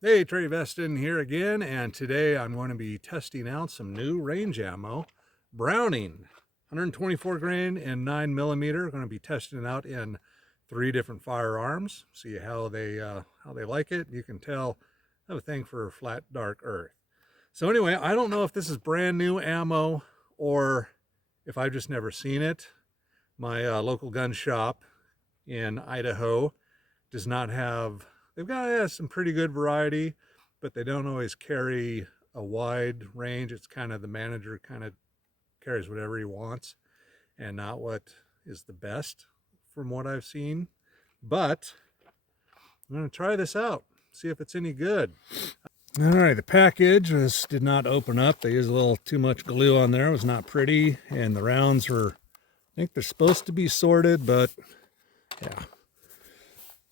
Hey, Trey Veston here again, and today I'm going to be testing out some new range ammo. Browning, 124 grain and 9mm. Going to be testing it out in 3 different firearms. See how they like it. You can tell I have a thing for flat, dark earth. So anyway, I don't know if this is brand new ammo or if I've just never seen it. My local gun shop in Idaho does not have, they've got some pretty good variety, but they don't always carry a wide range. It's kind of the manager kind of carries whatever he wants and not what is the best from what I've seen. But I'm going to try this out, see if it's any good. All right, the package did not open up. They used a little too much glue on there. It was not pretty, and the rounds were, I think they're supposed to be sorted, but yeah.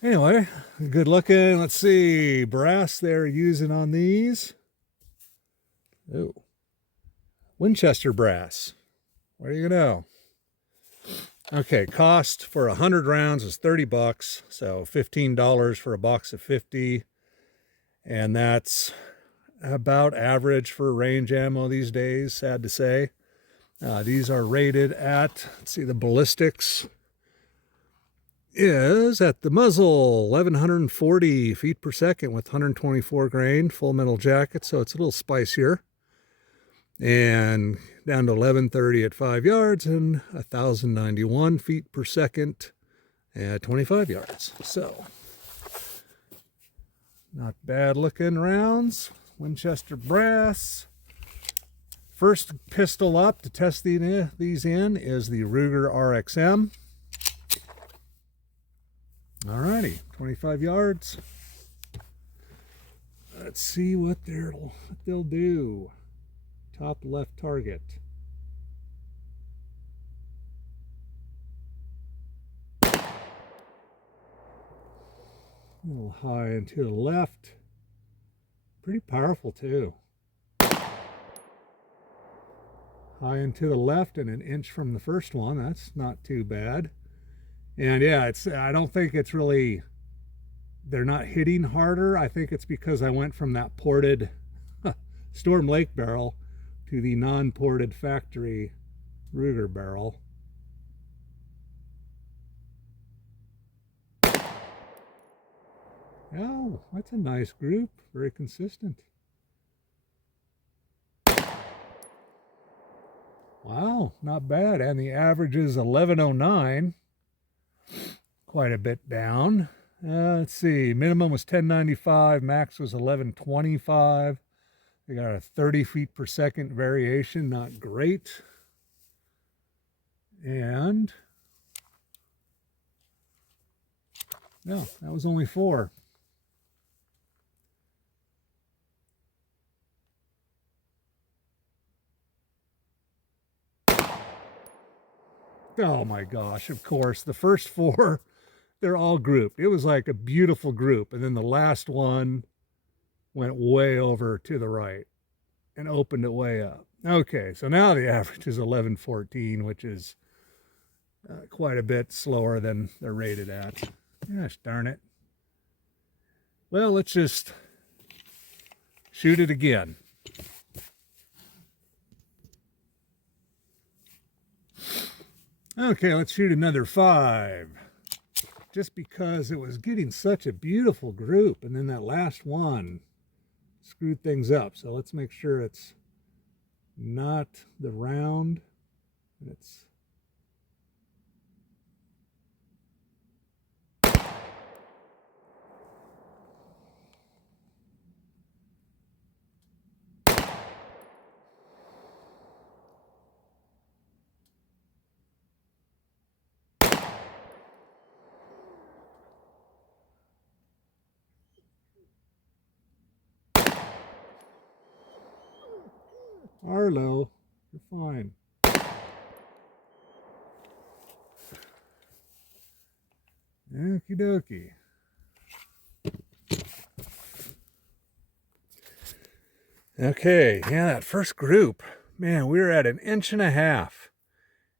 Anyway, good looking. Let's see, brass they're using on these. Oh, Winchester brass. What do you know? Okay, cost for 100 rounds is 30 bucks, so $15 for a box of 50. And that's about average for range ammo these days, sad to say. These are rated at, let's see, the ballistics is at the muzzle 1140 feet per second with 124 grain full metal jacket, so it's a little spicier, and down to 1130 at 5 yards and 1091 feet per second at 25 yards. So not bad looking rounds. Winchester brass. First pistol up to test these in is the Ruger RXM. Alrighty, 25 yards. Let's see what they'll do. Top left target. A little high and to the left. Pretty powerful too. High and to the left and an inch from the first one. That's not too bad. And yeah, I don't think it's really, they're not hitting harder. I think it's because I went from that ported Storm Lake barrel to the non-ported factory Ruger barrel. Oh, that's a nice group. Very consistent. Wow, not bad. And the average is 1109. Quite a bit down. Let's see. Minimum was 1095. Max was 1125. They got a 30 feet per second variation. Not great. And no, that was only 4. Oh my gosh, of course. The first 4, they're all grouped. It was like a beautiful group. And then the last one went way over to the right and opened it way up. Okay, so now the average is 1114, which is quite a bit slower than they're rated at. Gosh darn it. Well, let's just shoot it again. Okay, let's shoot another 5. Just because it was getting such a beautiful group, and then that last one screwed things up. So let's make sure it's not the round. It's Arlo, you're fine. Okie dokie. Okay, yeah, that first group, man, we were at 1.5 inches.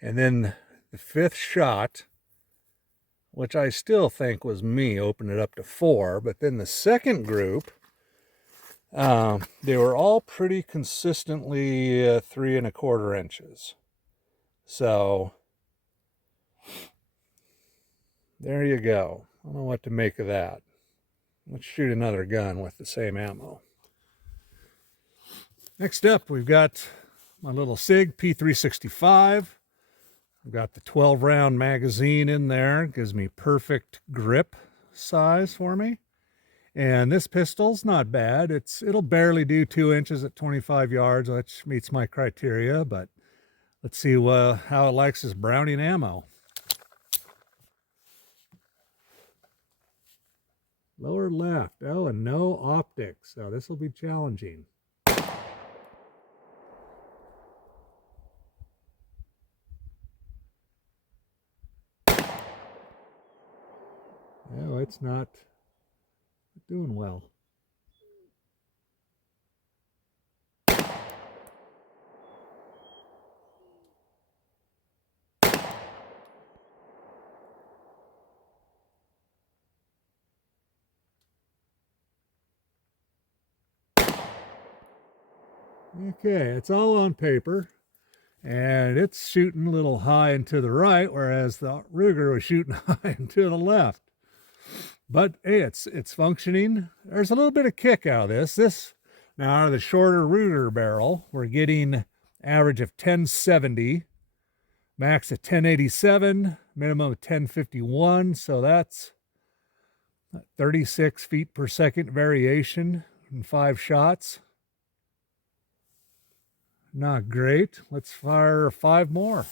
And then the 5th shot, which I still think was me, opened it up to 4. But then the second group, They were all pretty consistently 3¼ inches. So there you go. I don't know what to make of that. Let's shoot another gun with the same ammo. Next up, we've got my little SIG P365. I've got the 12-round magazine in there. It gives me perfect grip size for me. And this pistol's not bad. It'll barely do 2 inches at 25 yards, which meets my criteria, but let's see how it likes this Browning ammo. Lower left. Oh, and no optics. So this will be challenging. No, it's not doing well. Okay, it's all on paper, and it's shooting a little high and to the right, whereas the Ruger was shooting high and to the left. But hey, it's functioning. There's a little bit of kick out of this. Now, out of the shorter Ruger barrel, we're getting average of 1070, max of 1087, minimum of 1051. So that's 36 feet per second variation in 5 shots. Not great. Let's fire 5 more.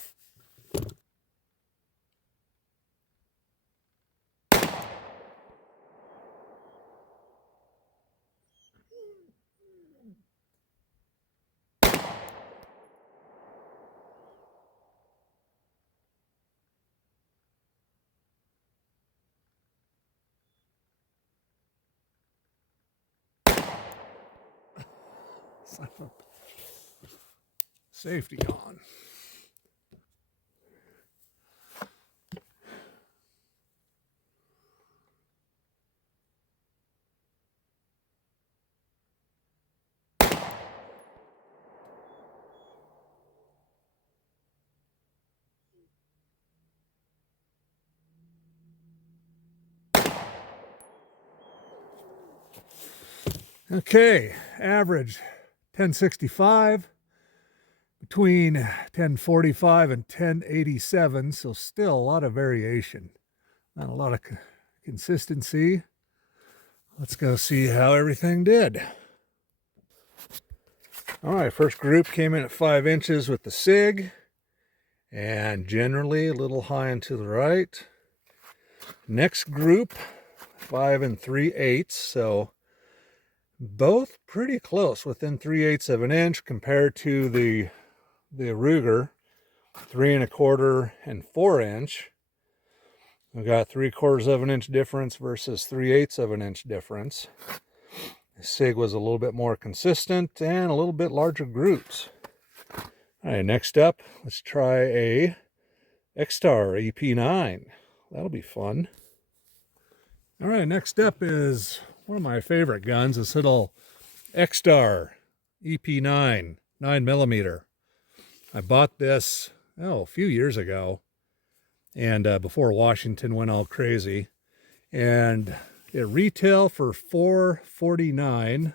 Safety on. Okay, average 1065, between 1045 and 1087, so still a lot of variation, not a lot of consistency. Let's go see how everything did. All right, first group came in at 5 inches with the SIG, and generally a little high and to the right. Next group, 5 3/8, so both pretty close, within 3/8 of an inch compared to the Ruger, 3¼ and 4 inch. We got 3/4 of an inch difference versus 3/8 of an inch difference. The SIG was a little bit more consistent and a little bit larger groups. All right, next up, let's try a X-Star EP9. That'll be fun. All right, next up is one of my favorite guns, this little X-Star EP9 9mm. I bought this a few years ago, and before Washington went all crazy, and it retail for $449,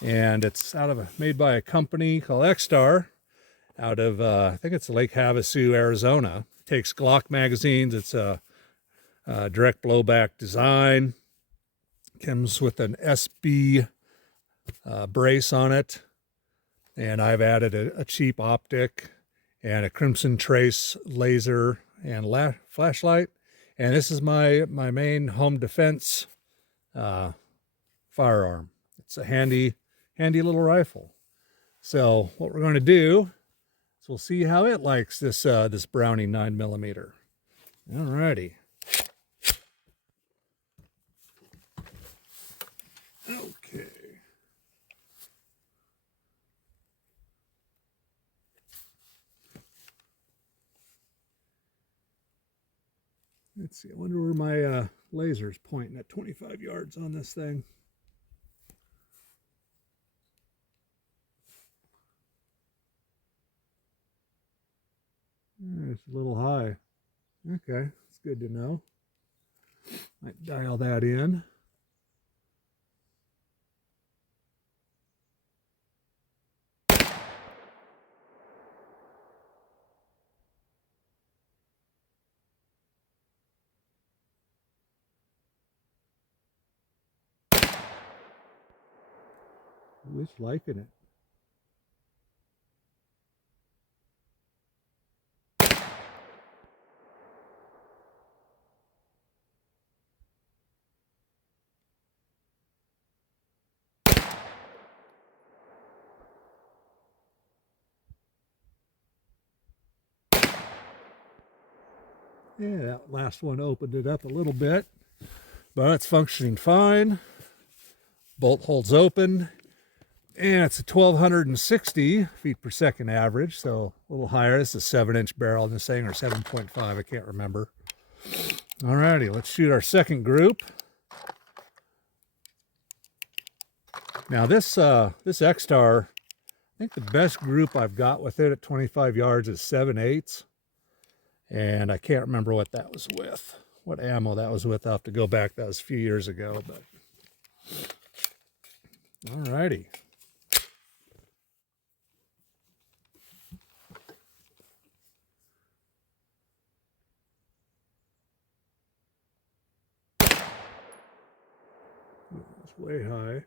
and it's made by a company called X-Star out of I think it's Lake Havasu, Arizona. It takes Glock magazines. It's a direct blowback design. Comes with an SB brace on it, and I've added a cheap optic and a Crimson Trace laser and flashlight. And this is my main home defense firearm. It's a handy little rifle. So what we're going to do is we'll see how it likes this Browning 9mm. All righty. Okay. Let's see. I wonder where my laser's pointing at 25 yards on this thing. It's a little high. Okay, it's good to know. Might dial that in. Ooh, it's liking it. Yeah, that last one opened it up a little bit, but it's functioning fine. Bolt holds open, and it's a 1260 feet per second average, so a little higher. This is a 7-inch barrel in this thing, or 7.5, I can't remember. Alrighty, let's shoot our second group. Now this X-Star, I think the best group I've got with it at 25 yards is 7/8, and I can't remember what that was with, what ammo that was with. I'll have to go back. That was a few years ago, but alrighty. It's way high.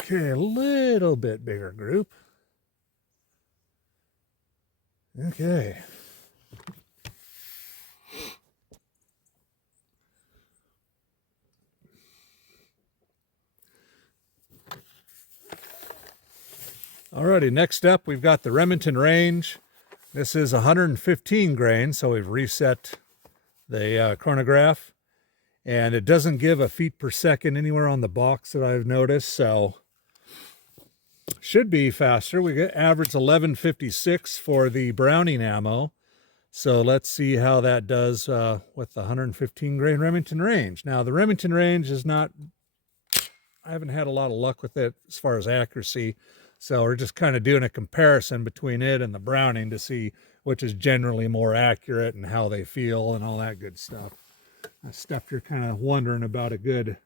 Okay, a little bit bigger group. Okay. Alrighty, next up we've got the Remington range. This is 115 grain, so we've reset the chronograph. And it doesn't give a feet per second anywhere on the box that I've noticed, so should be faster. We get average 1156 for the Browning ammo. So let's see how that does with the 115 grain Remington range. Now the Remington range is not, I haven't had a lot of luck with it as far as accuracy. So we're just kind of doing a comparison between it and the Browning to see which is generally more accurate and how they feel and all that good stuff. Stuff you're kind of wondering about a good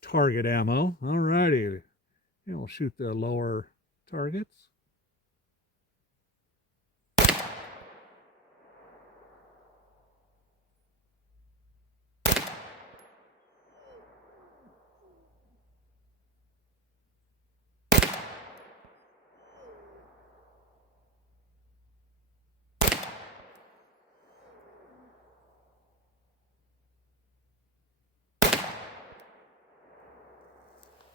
target ammo. Alrighty, we'll shoot the lower targets.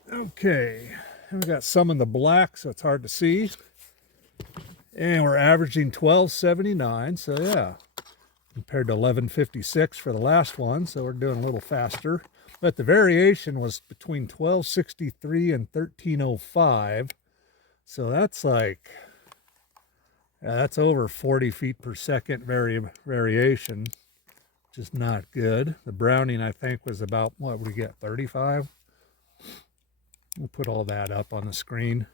Okay, and we got some in the black, so it's hard to see. And we're averaging 1279, so yeah, compared to 1156 for the last one, so we're doing a little faster. But the variation was between 1263 and 1305, so that's like, that's over 40 feet per second variation, which is not good. The Browning, I think, was about, what would we get, 35? We'll put all that up on the screen.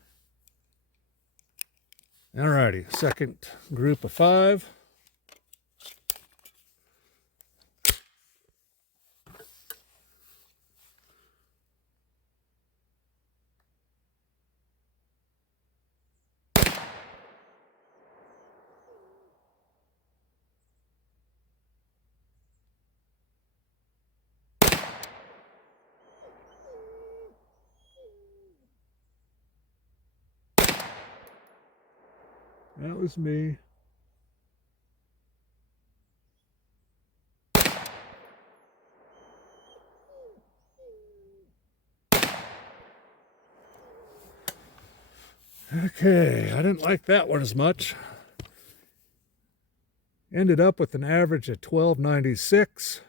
Alrighty, second group of 5. That was me. Okay, I didn't like that one as much. Ended up with an average of 1296.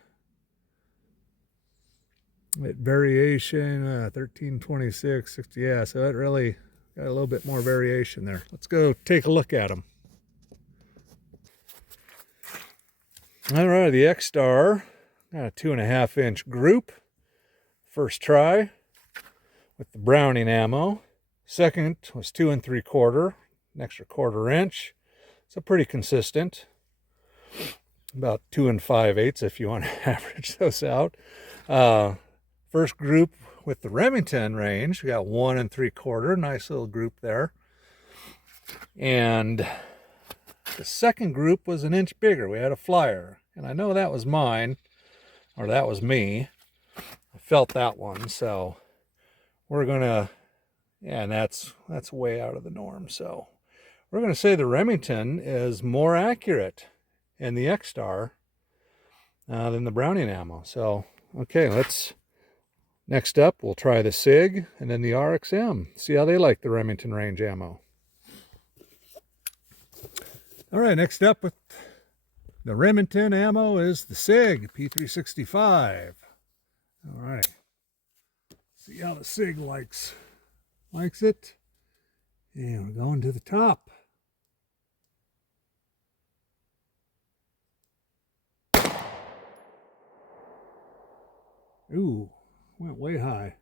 Variation 1326, 60. Yeah, so it really got a little bit more variation there. Let's go take a look at them. All right, the X-Star got a 2.5-inch group. First try with the Browning ammo. Second was 2 3/4, an extra 1/4 inch. So pretty consistent. About 2 5/8 if you want to average those out. First group with the Remington range, we got 1 3/4, nice little group there. And the second group was an inch bigger. We had a flyer, and I know that was mine, or that was me. I felt that one, so we're gonna, yeah, and that's way out of the norm. So we're gonna say the Remington is more accurate in the X-Star than the Browning ammo. So okay, next up we'll try the SIG and then the RXM. See how they like the Remington range ammo. All right, next up with the Remington ammo is the SIG P365. All right, see how the SIG likes it. And we're going to the top. Ooh, went way high.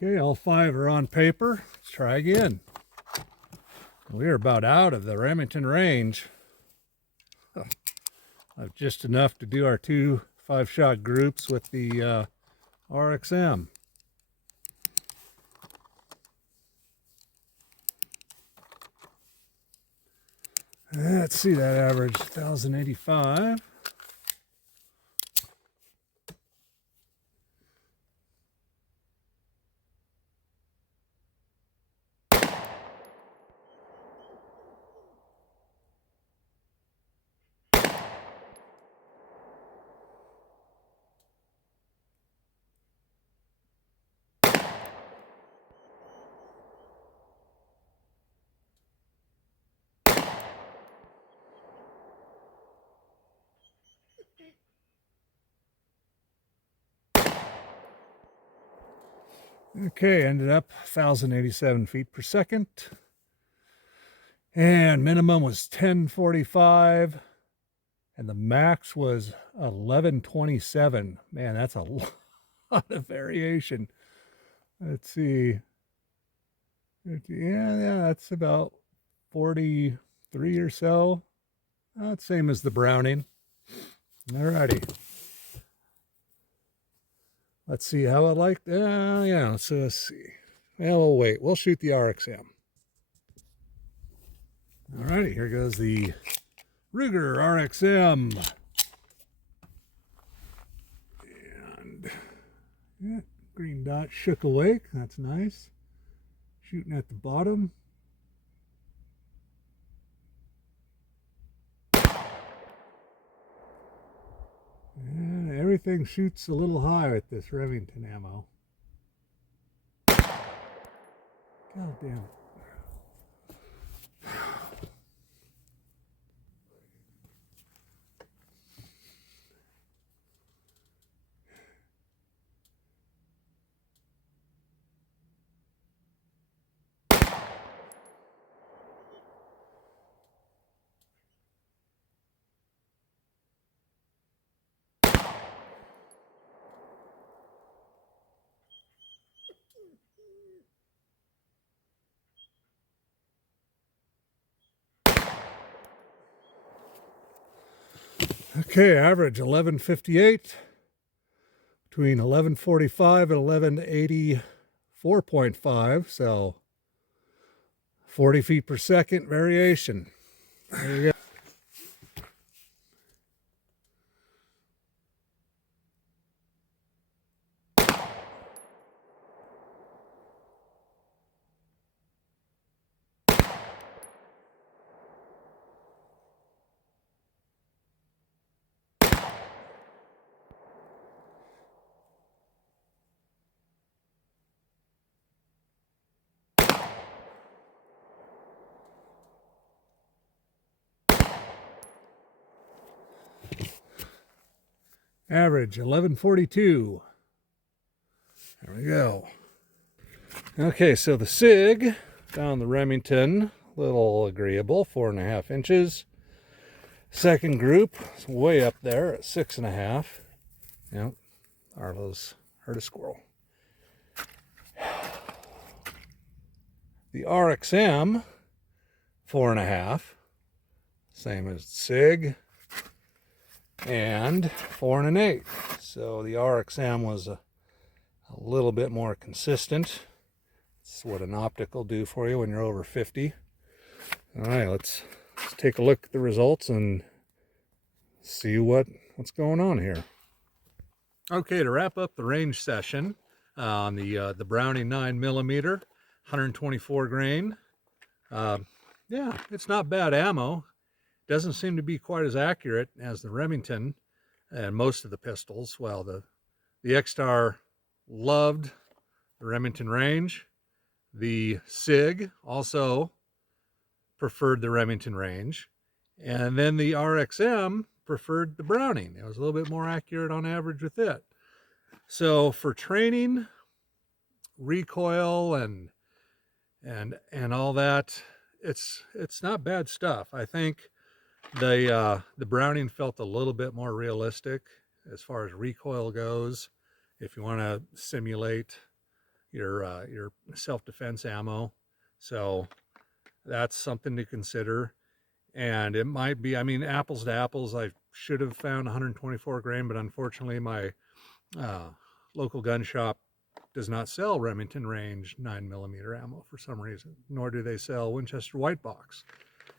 Okay, all 5 are on paper. Let's try again. We're about out of the Remington range. Just enough to do our 2 5-shot groups with the RXM. Let's see, that average 1,085. Okay, ended up 1,087 feet per second. And minimum was 1045. And the max was 1127. Man, that's a lot of variation. Let's see. Yeah, that's about 43 or so. Same as the Browning. Alrighty. Let's see how it liked. Yeah, so let's see. Well, we'll wait. We'll shoot the RXM. Alrighty, here goes the Ruger RXM. And yeah, green dot shook awake. That's nice. Shooting at the bottom. And everything shoots a little high with this Remington ammo. God damn it. Okay, average 1158, between 1145 and 1184.5, so 40 feet per second variation. There you go. Average 1142. There we go. Okay, so the SIG found the Remington, little agreeable, 4.5 inches. Second group is way up there at 6.5. Yep, Arlo's heard a squirrel. The RXM, 4.5, same as SIG, and 4.125. So the RXM was a little bit more consistent. That's what an optic will do for you when you're over 50. All right, let's take a look at the results and see what's going on here. Okay, to wrap up the range session on the Browning 9mm, 124 grain. Yeah, it's not bad ammo. Doesn't seem to be quite as accurate as the Remington and most of the pistols. Well, the X-Star loved the Remington range. The SIG also preferred the Remington range. And then the RXM preferred the Browning. It was a little bit more accurate on average with it. So for training, recoil, and all that, it's not bad stuff. I think the Browning felt a little bit more realistic as far as recoil goes. If you want to simulate your self-defense ammo, so that's something to consider. And it might be, I mean, apples to apples, I should have found 124 grain, but unfortunately my local gun shop does not sell Remington range 9mm ammo for some reason, nor do they sell Winchester white box.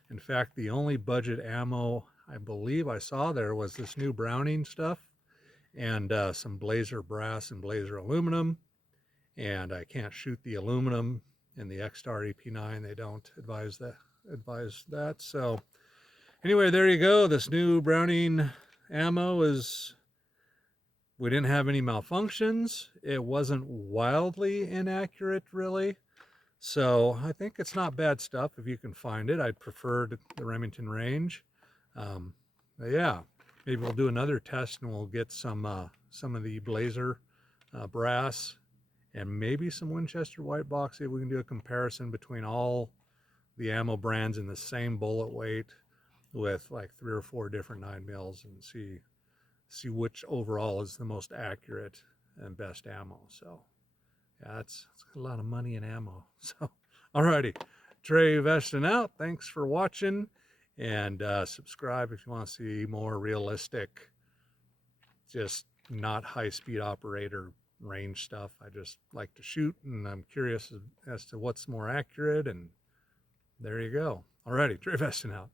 In fact, the only budget ammo I believe I saw there was this new Browning stuff and some Blazer brass and Blazer aluminum. And I can't shoot the aluminum in the X-Star EP9. They don't advise that. So anyway, there you go. This new Browning ammo is, we didn't have any malfunctions. It wasn't wildly inaccurate, really. So I think it's not bad stuff if you can find it. I'd prefer the Remington range. But yeah, maybe we'll do another test and we'll get some of the Blazer brass and maybe some Winchester white box. See if we can do a comparison between all the ammo brands in the same bullet weight with like 3 or 4 different 9mm and see which overall is the most accurate and best ammo. So yeah, it's a lot of money in ammo. So alrighty, Trey vesting out. Thanks for watching, and subscribe if you want to see more realistic, just not high-speed operator range stuff. I just like to shoot, and I'm curious as to what's more accurate, and there you go. Alrighty, Trey vesting out.